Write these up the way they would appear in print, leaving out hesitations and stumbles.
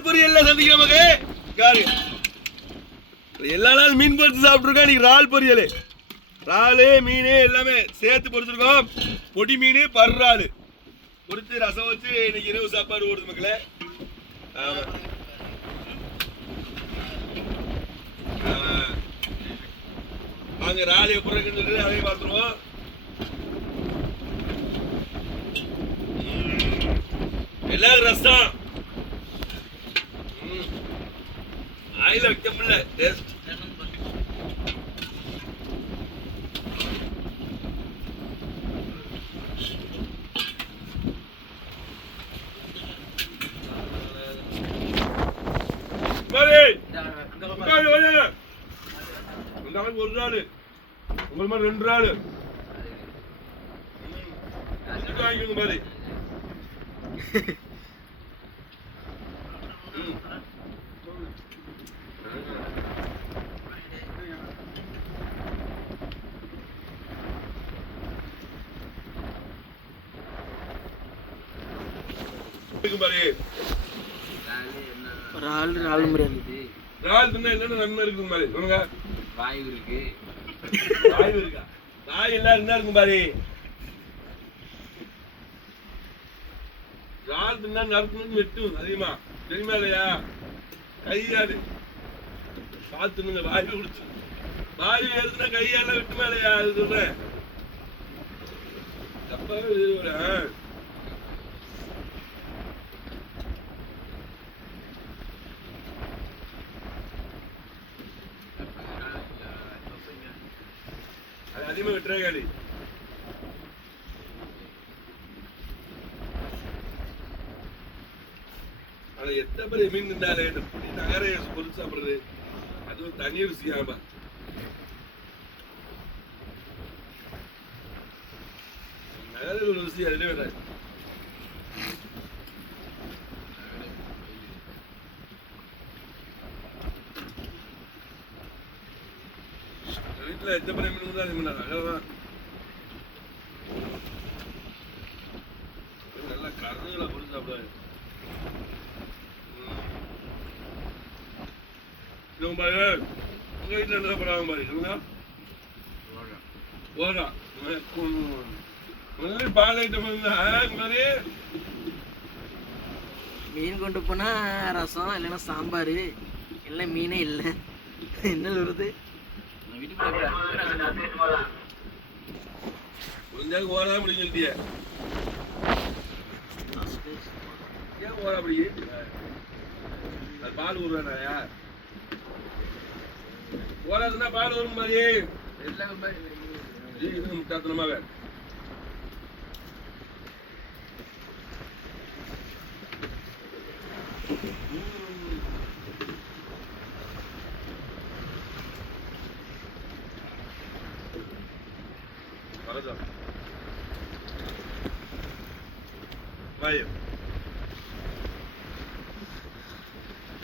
இறால் பொரியல்ல சந்திக்க மகே காரு எல்லா நாள் மீன் பொரிச்சு சாப்பிட்டுருக்கோம். இன்னைக்கு இறால் பொரியல், இறாலு மீன் எல்லாமே சேர்த்து பொரிச்சிருக்கோம். பொடி மீன் பர்றாலு பொரிச்சு ரசம் வச்சு இன்னைக்கு இரவு சாப்பாடு ஓடுது மக்களே. ஆமா நாங்க இறால் எப்படி இருக்குன்னு சொல்லிட்டு அதையும் பார்த்துருவோம். எல்லாரும் ரசம் ஆயில வைக்க முடியல டேஸ்ட். ஒரு நாள் உங்க மாதிரி 2 நாள் வாங்கிக்கோங்க மாதிரி நன்மை இருக்கு மாதிரி சொல்லுங்க. வாயு இருக்கு, வாயு இருக்கா? வாய் எல்லாரும் என்ன இருக்கும் பாரு. இறால் தின்னா நறுக்கணும் வெட்டும் அதிகமா தெரியுமா இல்லையா? கையாடு பார்த்துனுங்க, வாயு குடிச்சு வாயு ஏறுதுன்னா கையால வெட்டுமா இல்லையா? அது சொல்றேன். தப்பாவே அதிகமா விட்டுறாடி. ஆனா எத்தனை பேர் மீன் நின்றாலே நகர பொருள் சாப்பிடுறது அது ஒரு தனி ருசியாமா. நகர ஒரு ருசி அதுல வேற. வீட்டுல எத்தனை பேர் மீன் தான் நல்லா கருதுகளை பொருள் சாப்பிடுவாங்க. உங்க வீட்டுல என்ன சாப்பிடுறாங்க பாரு சொல்லுங்க. பால் ஐட்டம் மாதிரி மீன் கொண்டு போனா ரசம் இல்லைன்னா சாம்பார் இல்லை மீனே இல்லை என்ன வருது. கொஞ்சம் ஓரா அப்படி சொல்லிட்டிய ஏன் ஓரா அப்படி அது பால் ஊறுவானாயா? ஓராதுன்னா பால் வரும் மாதிரி எல்லாம் முட்டாத்தனமாவே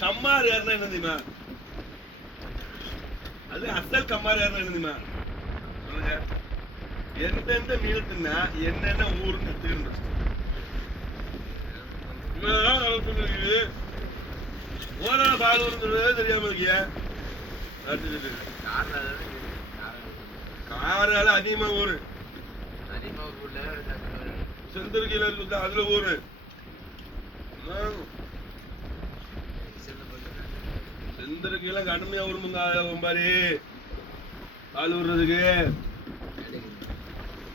கம்மாறு யாருன்னா என்ன தெரியுமா? அது அசல் கம்மாறு யாருன்னா என்ன தெரியுமா? சொல்லுங்க. எந்தெந்த மீனத்துனா என்னென்ன ஊருன்னு தெரியும். ஓரா பால் ஊருங்கிறதே தெரியாம இருக்கிய. காரால அதிகமா ஊரு செந்தருக்கையில இருக்கு அதுல ஊரு செந்தருக்கையெல்லாம் கடுமையா ஊருமுங்க பாரு. பால் ஊடுறதுக்கு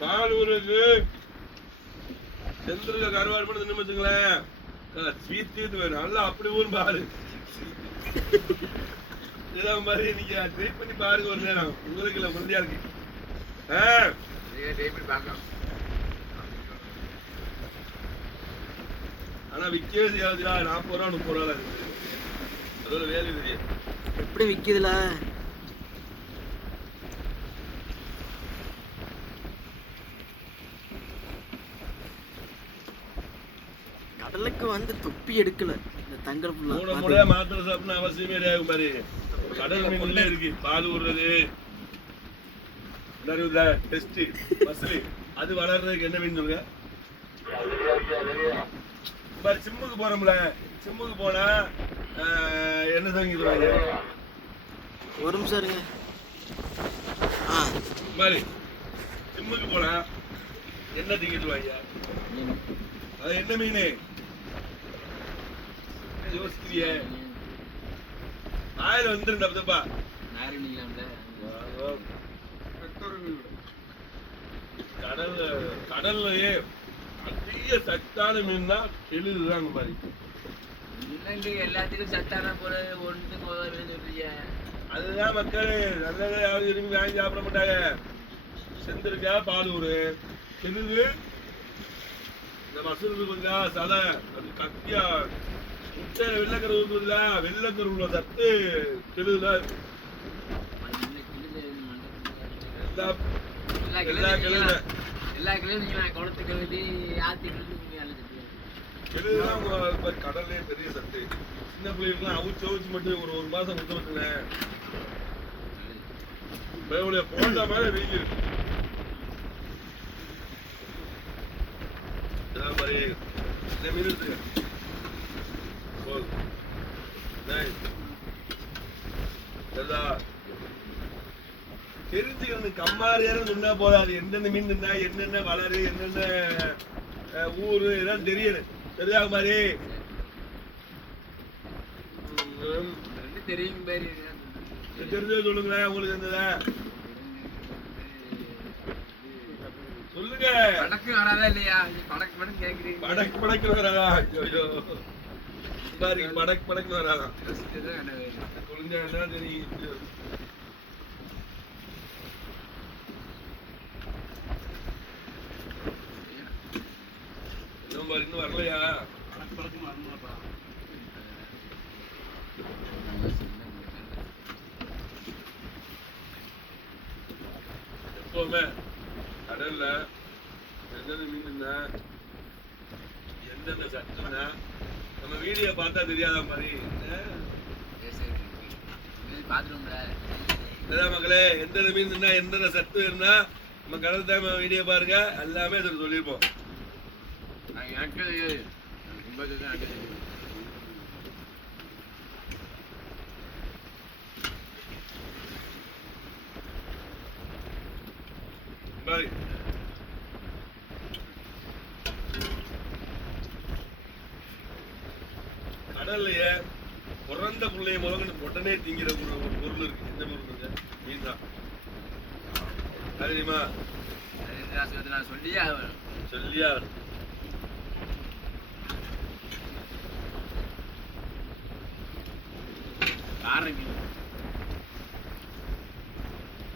பால் ஊருக்கு செந்தருக்கை கருவாடு பண்ணி தின்னு வச்சுங்களேன் ஸ்வீட் வேணும் நல்லா அப்படி ஊரும் பாரு. இதான் மாதிரி நீங்க ட்ரை பண்ணி பாருங்க ஒரு நேரம். உங்களுக்கு இல்ல மந்தியா இருக்கு. ஆனா விக்கவே செய்யாதுடா. 40 ரூபா 30 ரூபா இருக்கு. அதோட வேல்யூ தெரியும். எப்படி விக்குதுல? கடலுக்கு வந்து தொப்பி எடுக்கல இந்த தங்கல் புள்ள. மூட மூட மாத்திரை சாப்பிடணும் அவசியமே கிடையாது பாரு. கடல் மீன்ல இருக்கு பால் ஊறுறது டெஸ்ட் மசிலி அது வளர்றதுக்கு என்ன மீன் சொல்லுங்க? பாரு சிம்முக்கு போறோம்ல, சிம்முக்கு போனா என்ன தங்கி தருவாங்க ஒரு நிமிஷம் இருங்க. பாரு சிம்முக்கு போனா என்ன திங்கிடுவாங்க? அது என்ன மீன் யோசிக்கிறிய? ஆயிரம் வந்துருந்தா தப்பா கடல்லயே அதிக சத்தான மீன் தான் எழுதுதாங்க மாதிரி. எல்லாத்துக்கும் சத்தான பொருள் ஒன்று. அதுதான் மக்கள் நல்லதை யாரும் விரும்பி வாங்கி சாப்பிட மாட்டாங்க. செந்திருக்கா பாலூர் செல்லுது, இந்த மசூருக்கு கொஞ்சம் சதை அது கத்தியா முட்டையில வெள்ளக்கரு ஊற்றுல வெள்ளக்கரு உள்ள சத்து செல்லுதுல எல்லா கிழமை கடல்லே பெரிய சத்து. சின்ன பிள்ளைகளுக்குலாம் அவிச்சு அவிச்சு மட்டும் ஒரு மாசம் முத்த வச்சுனேன் போட்ட மாதிரி வெயில் இருக்கு. மீன் இருக்கு தெரிஞ்சுக்கணும். கம்மாரியாரும் சொன்னா போதாது, எந்தெந்த மீன் இருந்தா என்னென்ன வளரு என்னென்ன ஊரு இதெல்லாம் தெரியணும். தெரியாத மாதிரி தெரிஞ்சது சொல்லுங்களேன். உங்களுக்கு இருந்ததா சொல்லுங்க. படக்கு வராதா இல்லையா? படக்கு படக்கு கேக்குறீங்க. படக்கு படக்கு வராதா? ஐயோ பாரு படக்கு படக்கு வராதா? குளிஞ்சா என்ன தெரியும்? இன்னும் வரலையா? எப்பவுமே கடல்ல எந்தெந்த மீனுன்னா எந்தெந்த சத்துன்னா நம்ம வீடியோ பார்த்தா தெரியாத மாதிரி மக்களே. எந்தெந்த மீன் எந்தெந்த சத்து இருந்தா நம்ம கடல் தான் வீடியோ பாருங்க, எல்லாமே சொல்லியிருப்போம். கடல்லையே பிறந்த பிள்ளைய முதல்ல உடனே திங்கிற ஒரு பொருள் இருக்கு. எந்த பொருள் இருக்கு? மீன் தான். தெரியுமா? சொல்லியா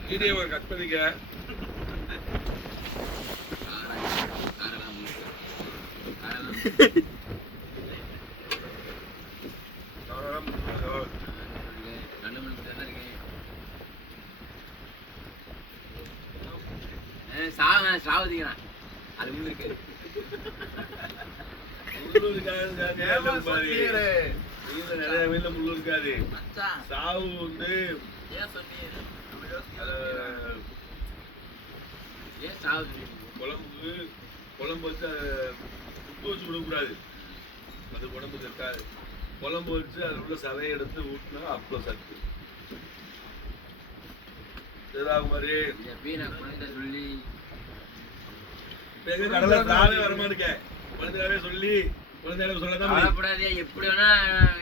வீடியோவை கட் பண்ணிக்க. அது முள்ளு இருக்கு. நிறைய மீன்ல முள்ளு இருக்காது. சாவு வந்து குழம்பு வச்சு உப்பு வச்சு விடக்கூடாது, அது உடம்புக்கு இருக்காது. குழம்பு வச்சு அதில் உள்ள சதையை எடுத்து ஊட்டினா அப்போ சத்து மாதிரி. சொல்லி கடலை சாவே வரமாட்டேங்க குழந்தையாவே சொல்லி குழந்தையாவே சொல்லதான் எப்படி வேணா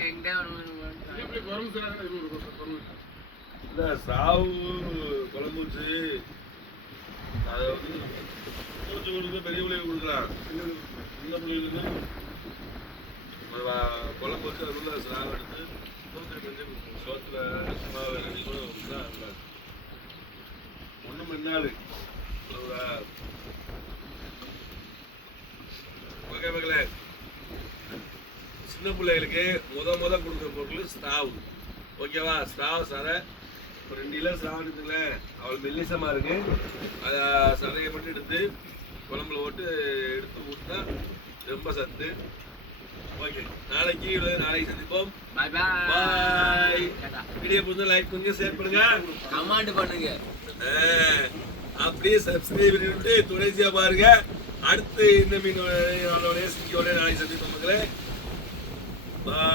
எங்க சாவு குழம்பு வச்சு அதை வந்து பூச்சி கொடுக்க பெரிய பிள்ளைகளுக்கு கொடுக்கலாம். சின்ன பிள்ளைகளுக்கு குழம்பு வச்சு அது உள்ள சாவு எடுத்து சோத்துல சும்மா ஒன்றும் என்னாது மகளே. சின்ன பிள்ளைகளுக்கு முத கொடுக்குற பொருள் ஸ்டாவ். ஓகேவா? ஸ்டாவ் சதை ஒரு 2 கிலோ ஸ்டாவ் எடுத்துங்களேன். அவள் மெல்லிசமா இருக்கு. அதை சதையை மட்டும் எடுத்து குழம்புல போட்டு எடுத்து ஊட்டினா ரொம்ப சத்து. ஓகே, நாளைக்கு சந்திப்போம். பாய். வீடியோ பிடிச்சா லைக் பண்ணுங்க, ஷேர் பண்ணுங்க, கமெண்ட் பண்ணுங்க, அப்படியே சப்ஸ்கிரைப் பண்ணிவிட்டு துணைச்சியா பாருங்க. அடுத்து இந்த மீனோட நாளைக்கு சந்திப்போம் மக்களே. பாய்.